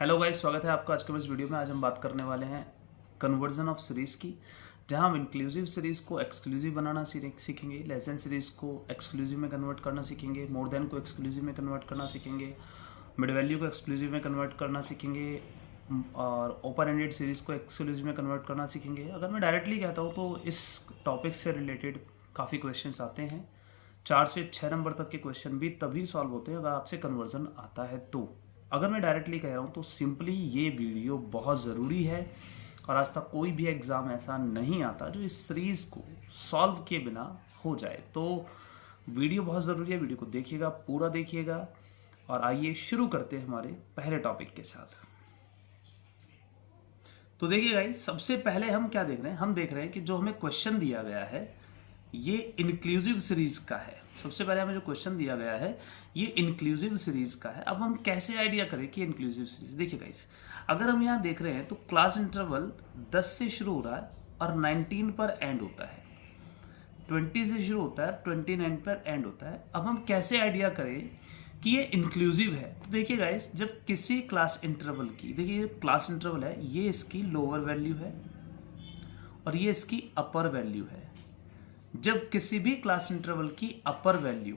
Hello guys, स्वागत है आपका आज के इस वीडियो में। आज हम बात करने वाले हैं कन्वर्जन ऑफ सीरीज़ की, जहां हम इंक्लूसिव सीरीज़ को एक्सक्लूसिव बनाना सीखेंगे, लेस देन सीरीज़ को एक्सक्लूसिव में कन्वर्ट करना सीखेंगे, मोर देन को एक्सक्लूसिव में कन्वर्ट करना सीखेंगे, मिड वैल्यू को एक्सक्लूसिव में कन्वर्ट करना सीखेंगे और ओपन एंडेड सीरीज़ को एक्सक्लूसिव में कन्वर्ट करना सीखेंगे। अगर मैं डायरेक्टली कहता हूँ तो इस टॉपिक से रिलेटेड काफ़ी क्वेश्चंस आते हैं। 4 से 6 नंबर तक के क्वेश्चन भी तभी सॉल्व होते हैं अगर आपसे कन्वर्जन आता है तो। अगर मैं डायरेक्टली कह रहा हूँ तो सिंपली ये वीडियो बहुत ज़रूरी है और आज तक कोई भी एग्ज़ाम ऐसा नहीं आता जो इस सीरीज़ को सॉल्व किए बिना हो जाए। तो वीडियो बहुत ज़रूरी है, वीडियो को देखिएगा, पूरा देखिएगा। और आइए शुरू करते हैं हमारे पहले टॉपिक के साथ। तो देखिए गाइस, सबसे पहले हम क्या देख रहे हैं, हम देख रहे हैं कि जो हमें क्वेश्चन दिया गया है ये इंक्लूसिव सीरीज का है। सबसे पहले हमें जो क्वेश्चन दिया गया है ये इंक्लूसिव सीरीज का है। अब हम कैसे आइडिया करें कि इंक्लूसिव सीरीज। देखिए गाइस, अगर हम यहाँ देख रहे हैं तो क्लास इंटरवल 10 से शुरू हो रहा है और 19 पर एंड होता है, 20 से शुरू होता है, 29 पर एंड होता है। अब हम कैसे आइडिया करें कि ये इंक्लूसिव है। तो देखिए गाइस, जब किसी क्लास इंटरवल की, देखिए क्लास इंटरवल है, ये इसकी लोअर वैल्यू है और ये इसकी अपर वैल्यू है। जब किसी भी क्लास इंटरवल की अपर वैल्यू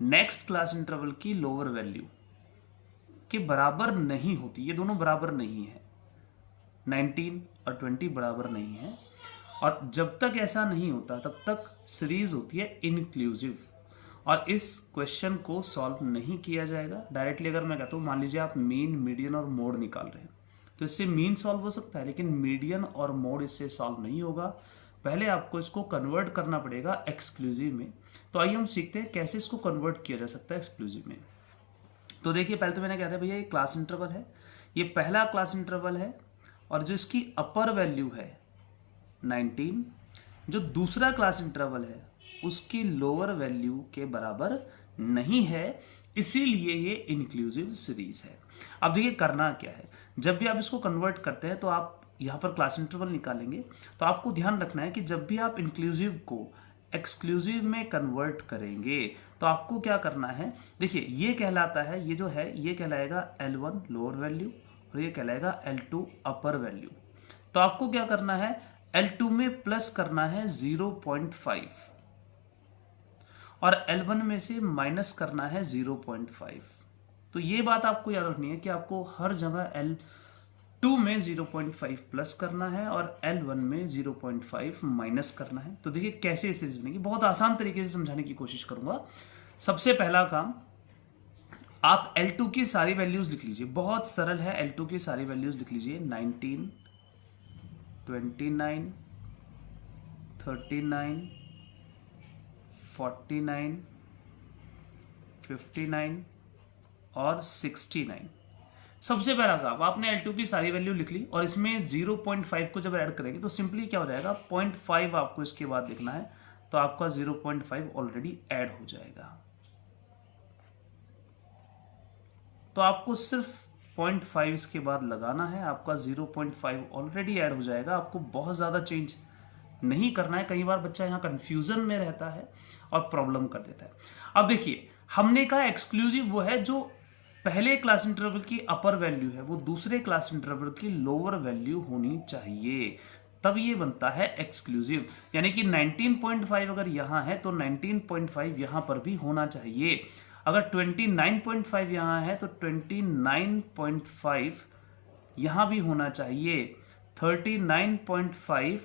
नेक्स्ट क्लास इंटरवल की लोअर वैल्यू के बराबर नहीं होती, ये दोनों बराबर नहीं है, 19 और 20 बराबर नहीं है, और जब तक ऐसा नहीं होता तब तक सीरीज होती है इंक्लूसिव और इस क्वेश्चन को सॉल्व नहीं किया जाएगा डायरेक्टली। अगर मैं कहता हूँ, मान लीजिए आप मीन, मीडियन और मोड निकाल रहे हैं तो इससे मीन सॉल्व हो सकता है, लेकिन मीडियन और मोड इससे सॉल्व नहीं होगा। पहले आपको इसको कन्वर्ट करना पड़ेगा एक्सक्लूसिव में। तो आइए हम सीखते हैं कैसे इसको कन्वर्ट किया जा सकता है एक्सक्लूसिव में। तो देखिए, पहले तो मैंने कहा था भैया ये क्लास इंटरवल है, ये पहला क्लास इंटरवल है और जो इसकी अपर वैल्यू है 19, जो दूसरा क्लास इंटरवल है उसकी लोअर वैल्यू के बराबर नहीं है, इसीलिए ये इंक्लूसिव सीरीज है। अब देखिए करना क्या है, जब भी आप इसको कन्वर्ट करते हैं तो आप यहाँ पर क्लास इंटरवल निकालेंगे। तो आपको ध्यान रखना है कि जब भी आप इंक्लूसिव को एक्सक्लूसिव में कन्वर्ट करेंगे तो आपको क्या करना है। देखिए ये कहलाता है, ये जो है ये कहलाएगा L1 लोअर वैल्यू और ये कहलाएगा L2 अपर वैल्यू। तो आपको क्या करना है, L2 में प्लस करना है 0.5 और L1 में से माइनस करना है 0.5। तो ये बात आपको याद रखनी है कि आपको हर जगह L2 में 0.5 प्लस करना है और L1 में 0.5 माइनस करना है। तो देखिए कैसे ये सीरीज बनेगी, बहुत आसान तरीके से समझाने की कोशिश करूंगा। सबसे पहला काम, आप L2 की सारी वैल्यूज लिख लीजिए, बहुत सरल है। L2 की सारी वैल्यूज लिख लीजिए, 19, 29, 39, 49, 59 और 69। सबसे पहला काम, आपने L2 की सारी वैल्यू लिख ली और इसमें 0.5 को जब ऐड करेंगे तो सिंपली क्या हो जाएगा, 0.5 आपको इसके बाद लिखना है, तो आपका 0.5 ऑलरेडी ऐड हो जाएगा। तो आपको सिर्फ 0.5 इसके बाद लगाना है, आपका 0.5 ऑलरेडी ऐड हो जाएगा। आपको बहुत ज़्यादा चेंज नहीं करना है। कई बार बच्चा यहाँ कंफ्यूजन में रहता है और प्रॉब्लम कर देता है। अब देखिए, हमने कहा एक्सक्लूसिव वो है जो पहले क्लास इंटरवल की अपर वैल्यू है वो दूसरे क्लास इंटरवल की लोअर वैल्यू होनी चाहिए, तब ये बनता है एक्सक्लूसिव। यानी कि 19.5 अगर यहाँ है तो 19.5 यहाँ पर भी होना चाहिए। अगर 29.5 यहाँ है तो 29.5 यहाँ भी होना चाहिए। 39.5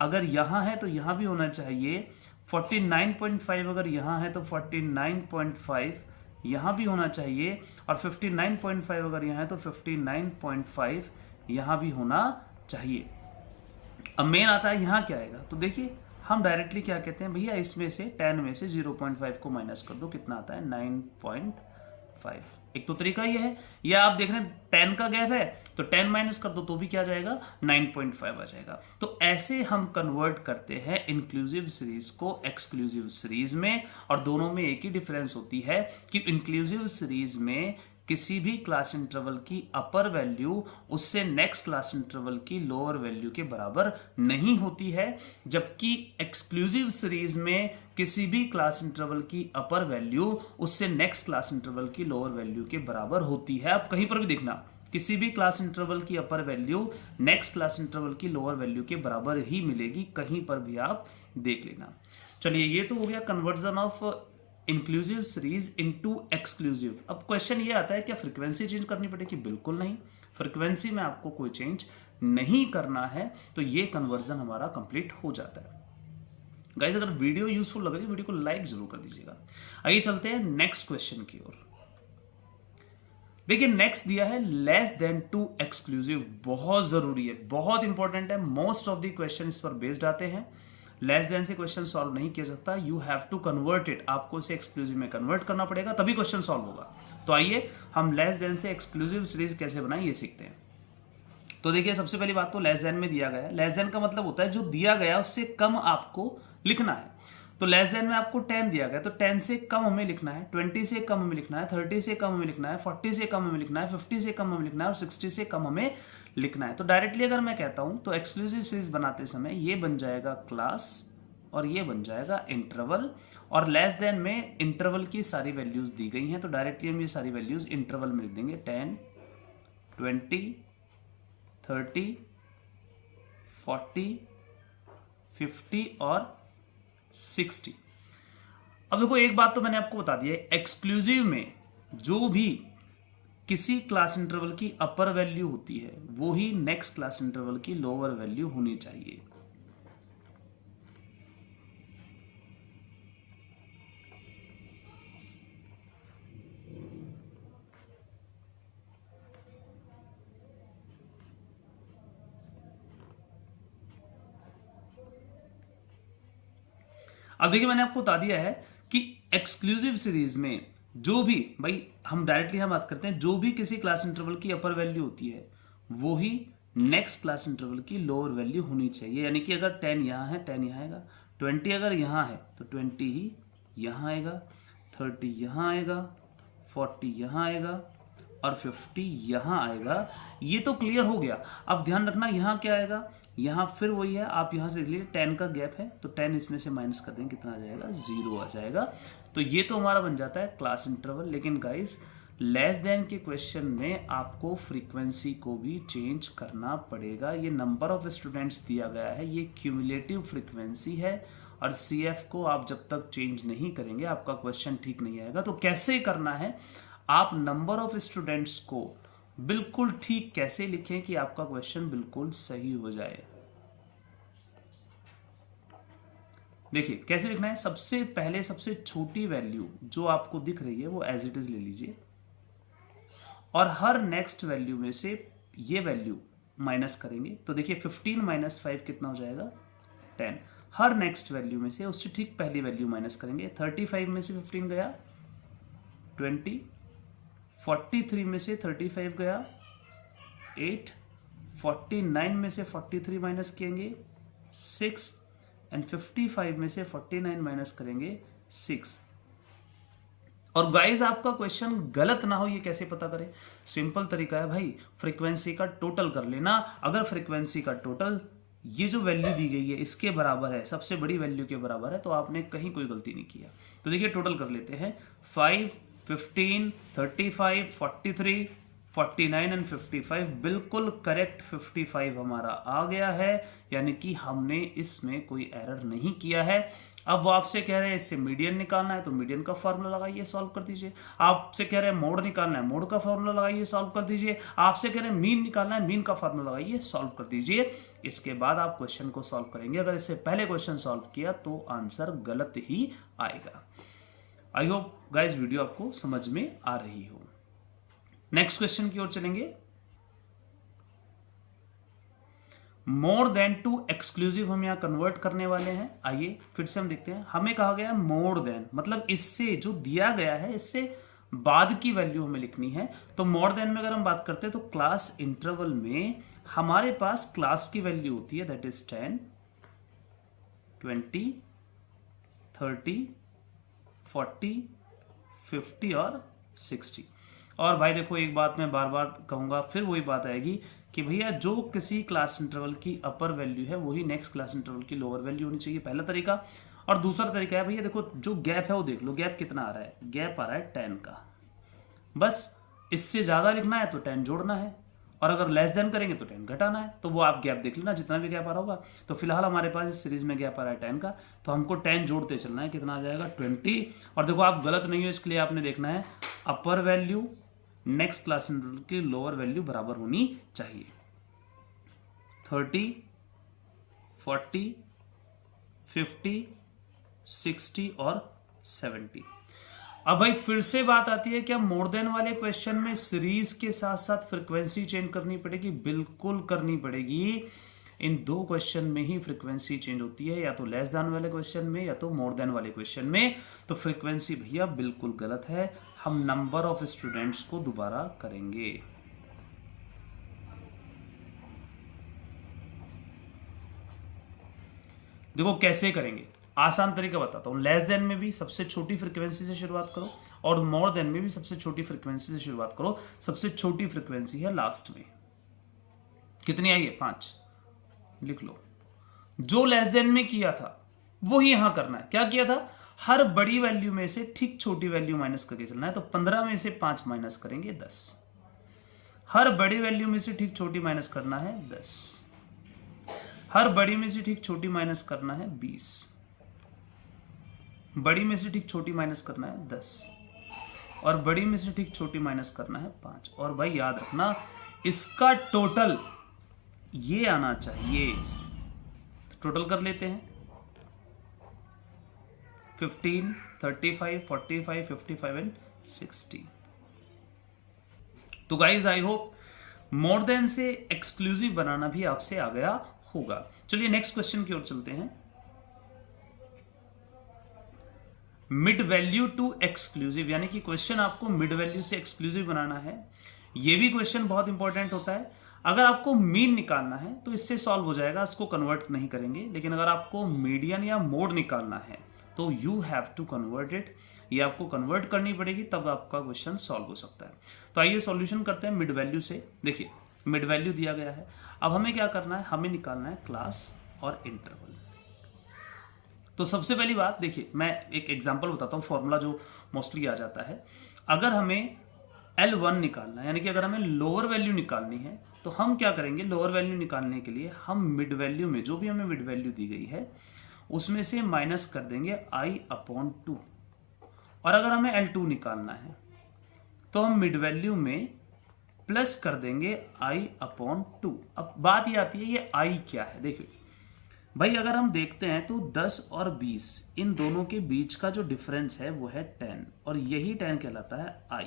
अगर यहाँ है तो यहाँ भी होना चाहिए। 49.5 अगर यहाँ है तो 49.5 यहाँ भी होना चाहिए और 59.5 अगर यहाँ है तो 59.5 यहाँ भी होना चाहिए। अब मेन आता है यहाँ क्या आएगा, तो देखिए हम डायरेक्टली क्या कहते हैं, भैया इसमें से 10 में से 0.5 को माइनस कर दो, कितना आता है 9.5। एक तो तरीका ये है, या आप देख रहे हैं 10 का गैप है तो 10 माइनस कर दो तो भी क्या आ जाएगा, 9.5 आ जाएगा। तो ऐसे हम कन्वर्ट करते हैं इंक्लूसिव सीरीज को एक्सक्लूसिव सीरीज में, और दोनों में एक ही डिफरेंस होती है कि इंक्लूसिव सीरीज में किसी भी क्लास इंटरवल की अपर वैल्यू उससे नेक्स्ट क्लास इंटरवल की लोअर वैल्यू के बराबर नहीं होती है, जबकि एक्सक्लूसिव सीरीज में किसी भी क्लास इंटरवल की अपर वैल्यू उससे नेक्स्ट क्लास इंटरवल की लोअर वैल्यू के बराबर होती है। अब कहीं पर भी देखना किसी भी क्लास इंटरवल की अपर वैल्यू नेक्स्ट क्लास इंटरवल की लोअर वैल्यू के बराबर ही मिलेगी, कहीं पर भी आप देख लेना। चलिए ये तो हो गया conversion of inclusive series into exclusive. अब क्वेश्चन ये आता है क्या फ्रीक्वेंसी चेंज करनी पड़ेगी? बिल्कुल नहीं, फ्रीक्वेंसी में आपको कोई चेंज नहीं करना है, तो ये कन्वर्जन हमारा कंप्लीट हो जाता है। गाइस अगर वीडियो यूजफुल लग रही है वीडियो को लाइक जरूर कर दीजिएगा। आइए चलते हैं नेक्स्ट क्वेश्चन की ओर। देखिए नेक्स्ट दिया है लेस देन टू एक्सक्लूसिव, बहुत जरूरी है, बहुत इंपॉर्टेंट है, मोस्ट ऑफ द क्वेश्चन इस पर बेस्ड आते हैं। लेस देन से क्वेश्चन सॉल्व नहीं किया जाता, you have to convert it, आपको इसे एक्सक्लूसिव में कन्वर्ट करना पड़ेगा तभी क्वेश्चन सॉल्व होगा। तो आइए हम लेस देन से एक्सक्लूसिव सीरीज कैसे बनाएं ये सीखते हैं। तो देखिए सबसे पहली बात तो लेस देन में दिया गया है, लेस देन का मतलब होता है जो दिया गया उससे कम आपको लिखना है। तो लेस देन में आपको 10 दिया गया तो 10 से कम हमें लिखना है, 20 से कम हमें लिखना है, 30 से कम हमें लिखना है, 40 से कम हमें लिखना है, 50 से कम हमें लिखना है और 60 से कम हमें लिखना है। तो डायरेक्टली अगर मैं कहता हूं तो एक्सक्लूसिव सीरीज बनाते समय ये बन जाएगा क्लास और ये बन जाएगा इंटरवल, और लेस देन में इंटरवल की सारी वैल्यूज दी गई हैं तो डायरेक्टली हम ये सारी वैल्यूज इंटरवल में लिख देंगे 10, 20, 30, 40, 50 और 60। अब देखो एक बात तो मैंने आपको बता दी है, एक्सक्लूसिव में जो भी किसी क्लास इंटरवल की अपर वैल्यू होती है वो ही नेक्स्ट क्लास इंटरवल की लोअर वैल्यू होनी चाहिए। अब देखिए मैंने आपको बता दिया है कि एक्सक्लूसिव सीरीज में जो भी, भाई हम डायरेक्टली हम बात करते हैं, जो भी किसी क्लास इंटरवल की अपर वैल्यू होती है वो ही नेक्स्ट क्लास इंटरवल की लोअर वैल्यू होनी चाहिए। यानी कि अगर 10 यहाँ है 10 यहाँ आएगा, 20 अगर यहाँ है तो 20 ही यहाँ आएगा, 30 यहाँ आएगा, 40 यहाँ आएगा और 50 यहाँ आएगा। ये तो क्लियर हो गया। अब ध्यान रखना यहाँ क्या आएगा, यहाँ फिर वही है, आप यहाँ से देख लीजिए 10 का गैप है तो 10 इसमें से माइनस कर देंगे, कितना आ जाएगा, 0 आ जाएगा। तो ये तो हमारा बन जाता है क्लास इंटरवल। लेकिन गाइस लेस देन के क्वेश्चन में आपको फ्रीक्वेंसी को भी चेंज करना पड़ेगा। ये नंबर ऑफ स्टूडेंट्स दिया गया है, ये क्यूमुलेटिव फ्रीक्वेंसी है और CF को आप जब तक चेंज नहीं करेंगे आपका क्वेश्चन ठीक नहीं आएगा। तो कैसे करना है, आप नंबर ऑफ स्टूडेंट्स को बिल्कुल ठीक कैसे लिखें कि आपका क्वेश्चन बिल्कुल सही हो जाए। देखिए कैसे लिखना है, सबसे पहले सबसे छोटी वैल्यू जो आपको दिख रही है वो एज इट इज ले लीजिए और हर नेक्स्ट वैल्यू में से ये वैल्यू माइनस करेंगे। तो देखिए 15 माइनस 5 कितना हो जाएगा, 10। हर नेक्स्ट वैल्यू में से उससे ठीक पहली वैल्यू माइनस करेंगे। 35 में से 15 गया 20, 43 में से 35 गया 8, 49 में से 43 माइनस करेंगे 6 एंड 55 में से 49 माइनस करेंगे 6। और गाइस आपका क्वेश्चन गलत ना हो ये कैसे पता करें, सिंपल तरीका है भाई, फ्रीक्वेंसी का टोटल कर लेना। अगर फ्रीक्वेंसी का टोटल ये जो वैल्यू दी गई है इसके बराबर है, सबसे बड़ी वैल्यू के बराबर है, तो आपने कहीं कोई गलती नहीं किया। तो देखिए टोटल कर लेते हैं, 5, 15, 35, 43, 49 एंड 55, बिल्कुल करेक्ट 55 हमारा आ गया है, यानी कि हमने इसमें कोई एरर नहीं किया है। अब वो आपसे कह रहे हैं इससे मीडियन निकालना है तो मीडियन का फॉर्मूला लगाइए, सॉल्व कर दीजिए। आपसे कह रहे हैं मोड निकालना है, मोड का फॉर्मूला लगाइए, सॉल्व कर दीजिए। आपसे कह रहे हैं मीन निकालना है, मीन का फॉर्मूला लगाइए, सॉल्व कर दीजिए। इसके बाद आप क्वेश्चन को सॉल्व करेंगे। अगर इससे पहले क्वेश्चन सॉल्व किया तो आंसर गलत ही आएगा। आई होप गाइस वीडियो आपको समझ में आ रही हो। नेक्स्ट क्वेश्चन की ओर चलेंगे। मोर देन टू एक्सक्लूसिव हम यहां कन्वर्ट करने वाले हैं। आइए फिर से हम देखते हैं, हमें कहा गया मोर देन मतलब इससे जो दिया गया है इससे बाद की वैल्यू हमें लिखनी है। तो मोर देन में अगर हम बात करते हैं तो क्लास इंटरवल में हमारे पास क्लास की वैल्यू होती है, दैट इज 10, 20, 30, 40, 50 और 60। और भाई देखो एक बात मैं बार बार कहूंगा, फिर वही बात आएगी कि भैया जो किसी क्लास इंटरवल की अपर वैल्यू है वही नेक्स्ट क्लास इंटरवल की लोअर वैल्यू होनी चाहिए, पहला तरीका। और दूसरा तरीका है भैया देखो जो गैप है वो देख लो, गैप कितना आ रहा है, गैप आ रहा है 10 का। बस इससे ज़्यादा लिखना है तो 10 जोड़ना है, और अगर लेस देन करेंगे तो 10 घटाना है। तो वो आप गैप देख लेना, जितना भी गैप आ रहा होगा। तो फिलहाल हमारे पास इस सीरीज में गैप आ रहा है 10 का, तो हमको 10 जोड़ते चलना है। कितना आ जाएगा 20। और देखो आप गलत नहीं हो, इसके लिए आपने देखना है अपर वैल्यू नेक्स्ट क्लास इंटरवल की लोअर वैल्यू बराबर होनी चाहिए। 30, 40, 50, 60 और 70। अब भाई फिर से बात आती है, क्या मोर देन वाले क्वेश्चन में सीरीज के साथ साथ फ्रीक्वेंसी चेंज करनी पड़ेगी? बिल्कुल करनी पड़ेगी। इन दो क्वेश्चन में ही फ्रीक्वेंसी चेंज होती है, या तो लेस देन वाले क्वेश्चन में या तो मोर देन वाले क्वेश्चन में। तो फ्रीक्वेंसी भैया बिल्कुल गलत है। हम नंबर ऑफ स्टूडेंट्स को दोबारा करेंगे। देखो कैसे करेंगे, आसान तरीका बताता हूं। लेस देन में भी सबसे छोटी फ्रीक्वेंसी से शुरुआत करो, और मोर देन में भी सबसे छोटी फ्रीक्वेंसी से शुरुआत करो। सबसे छोटी फ्रीक्वेंसी है लास्ट में। कितनी आई है? 5। लिख लो। जो लेस देन में किया था वो ही यहां करना है। क्या किया था? हर बड़ी वैल्यू में से ठीक छोटी वैल्यू माइनस करके चलना है। तो 15 में से 5 माइनस करेंगे 10। हर बड़ी वैल्यू में से ठीक छोटी माइनस करना है 10। हर बड़ी में से ठीक छोटी माइनस करना है 20। बड़ी में से ठीक छोटी माइनस करना है 10, और बड़ी में से ठीक छोटी माइनस करना है 5। और भाई याद रखना, इसका टोटल ये आना चाहिए। टोटल कर लेते हैं। 15, 35, 45, 55 एंड 60। तो guys I hope more than से एक्सक्लूसिव बनाना भी आपसे आ गया होगा। चलिए नेक्स्ट क्वेश्चन की ओर चलते हैं। मिड वैल्यू टू एक्सक्लूसिव, यानी कि क्वेश्चन आपको मिड वैल्यू से एक्सक्लूसिव बनाना है। ये भी क्वेश्चन बहुत इंपॉर्टेंट होता है। अगर आपको मीन निकालना है तो इससे सॉल्व हो जाएगा, इसको कन्वर्ट नहीं करेंगे। लेकिन अगर आपको मीडियन या मोड निकालना है तो you have to convert it. ये आपको कन्वर्ट करनी पड़ेगी, तब आपका क्वेश्चन सॉल्व हो सकता है। तो आइए सॉल्यूशन करते हैं मिड वैल्यू से। देखिए मिड वैल्यू दिया गया है। अब हमें क्या करना है? हमें निकालना है क्लास और इंटरवल। तो सबसे पहली बात देखिए, मैं एक एग्जांपल बताता हूँ, फॉर्मूला जो मोस्टली आ जाता है। अगर हमें L1 निकालना है, यानी कि अगर हमें लोअर वैल्यू निकालनी है, तो हम क्या करेंगे? लोअर वैल्यू निकालने के लिए हम मिड वैल्यू में जो भी हमें मिड वैल्यू दी गई है उसमें से माइनस कर देंगे i/2। और अगर हमें L2 निकालना है तो हम मिड वैल्यू में प्लस कर देंगे i/2। अब बात ये आती है, ये i क्या है? देखिए भाई, अगर हम देखते हैं तो 10 और 20 इन दोनों के बीच का जो डिफरेंस है वो है 10, और यही 10 कहलाता है i।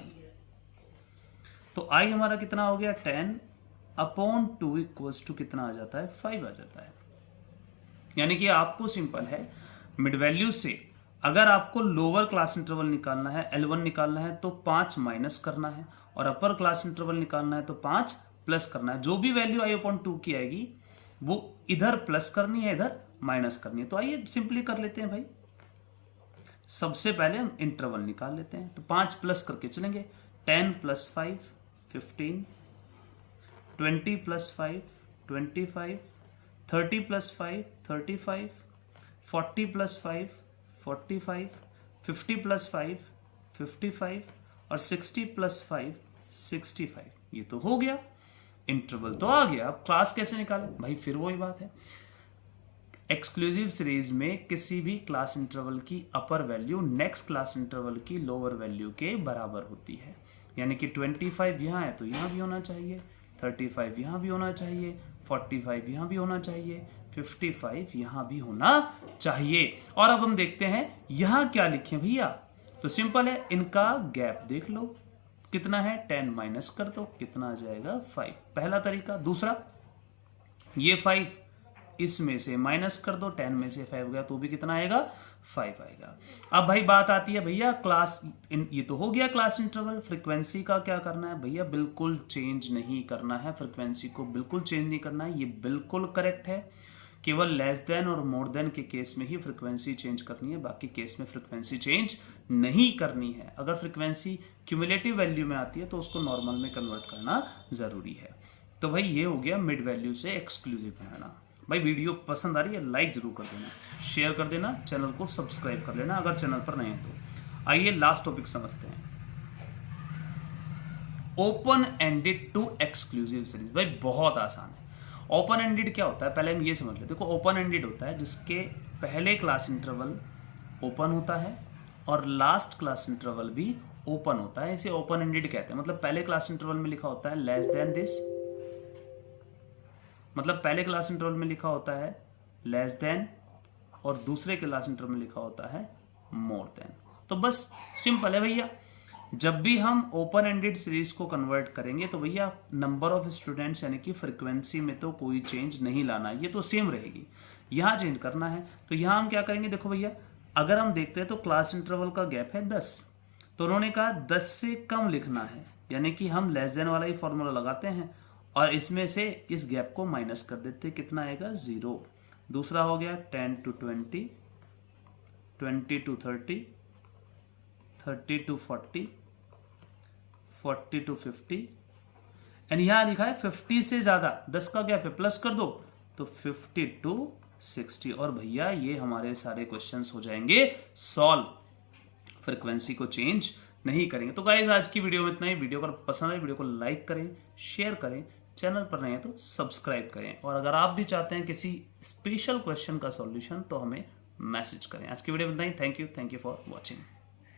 तो i हमारा कितना हो गया? 10/2 इक्वल्स टू कितना आ जाता है? 5 आ जाता है। यानी कि आपको सिंपल है, मिड वैल्यू से अगर आपको लोअर क्लास इंटरवल निकालना है, L1 निकालना है, तो 5 माइनस करना है, और अपर क्लास इंटरवल निकालना है तो 5 प्लस करना है। जो भी वैल्यू i/2 की आएगी वो इधर प्लस करनी है, इधर माइनस करनी है। तो आइए सिंपली कर लेते हैं भाई। सबसे पहले हम इंटरवल निकाल लेते हैं। तो 5 प्लस करके चलेंगे। 10 + 5 15, 20 + 5 25, 30 + 5 35, 40 + 5 45, 50 + 5 55, और 60 + 5 65। ये तो हो गया, इंटरवल तो आ गया। अब क्लास कैसे निकालें भाई? फिर वही बात है, एक्सक्लूसिव सीरीज में किसी भी क्लास इंटरवल की अपर वैल्यू नेक्स्ट क्लास इंटरवल की लोअर वैल्यू के बराबर होती है। यानी कि 25 यहाँ है तो यहाँ भी होना चाहिए, 35 यहाँ भी होना चाहिए, 45 यहाँ भी होना चाहिए, 55 यहाँ भी होना चाहिए। और अब हम देखते हैं यहाँ क्या लिखें भैया। तो सिंपल है, इनका गैप देख लो कितना है, 10 माइनस कर दो, कितना आ जाएगा 5। पहला तरीका। दूसरा, ये 5 इसमें से माइनस कर दो, 10 में से 5 गया तो भी कितना आएगा, 5 आएगा। अब भाई बात आती है भैया क्लास, ये तो हो गया क्लास इंटरवल। फ्रीक्वेंसी का क्या करना है भैया? बिल्कुल चेंज नहीं करना है, फ्रीक्वेंसी को बिल्कुल चेंज नहीं करना है। ये बिल्कुल करेक्ट है। केवल लेस देन और मोर देन के केस में ही फ्रीक्वेंसी चेंज करनी है, बाकी केस में फ्रीक्वेंसी चेंज नहीं करनी है। अगर फ्रीक्वेंसी क्यूमुलेटिव वैल्यू में आती है तो उसको नॉर्मल में कन्वर्ट करना जरूरी है। तो भाई ये हो गया मिड वैल्यू से एक्सक्लूसिव बनाना। भाई वीडियो पसंद आ रही है लाइक जरूर कर देना, शेयर कर देना, चैनल को सब्सक्राइब कर लेना अगर चैनल पर नए हैं तो। आइए लास्ट टॉपिक समझते हैं। Open ended to exclusive series. भाई बहुत आसान है। ओपन एंडेड क्या होता है, पहले हम ये समझ लेते हैं। देखो ओपन एंडेड होता है जिसके पहले क्लास इंटरवल ओपन होता है और लास्ट क्लास इंटरवल भी ओपन होता है, इसे ओपन एंडेड कहते हैं। मतलब पहले क्लास इंटरवल में लिखा होता है लेस देन दिस, मतलब पहले क्लास इंटरवल में लिखा होता है लेस देन और दूसरे क्लास इंटरवल में लिखा होता है मोर देन। तो बस सिंपल है भैया। जब भी हम ओपन एंडेड सीरीज को कन्वर्ट करेंगे तो भैया नंबर ऑफ स्टूडेंट्स यानी कि फ्रीक्वेंसी में तो कोई चेंज नहीं लाना, ये तो सेम रहेगी। यहाँ चेंज करना है तो यहाँ हम क्या करेंगे, देखो भैया अगर हम देखते हैं तो क्लास इंटरवल का गैप है 10, तो उन्होंने कहा 10 से कम लिखना है, यानी कि हम लेस देन वाला ही फॉर्मूला लगाते हैं और इसमें से इस गैप को माइनस कर देते हैं, कितना आएगा 0। दूसरा हो गया 10 to 20, 20 to 30, 30 to 40, 40 to 50 and यहाँ लिखा है 50 से ज़्यादा, 10 का गैप है प्लस कर दो तो 50 to 60। और भैया ये हमारे सारे क्वेश्चंस हो जाएंगे सॉल्व, फ्रीक्वेंसी को चेंज नहीं करेंगे। तो गाइस आज की वीडियो में इतना ही। वीडियो अगर पसंद आए वीडियो को लाइक करें, शेयर करें, चैनल पर नए हैं तो सब्सक्राइब करें और अगर आप भी चाहते हैं किसी स्पेशल क्वेश्चन का सॉल्यूशन तो हमें मैसेज करें। आज की वीडियो में इतना ही। Thank you for watching.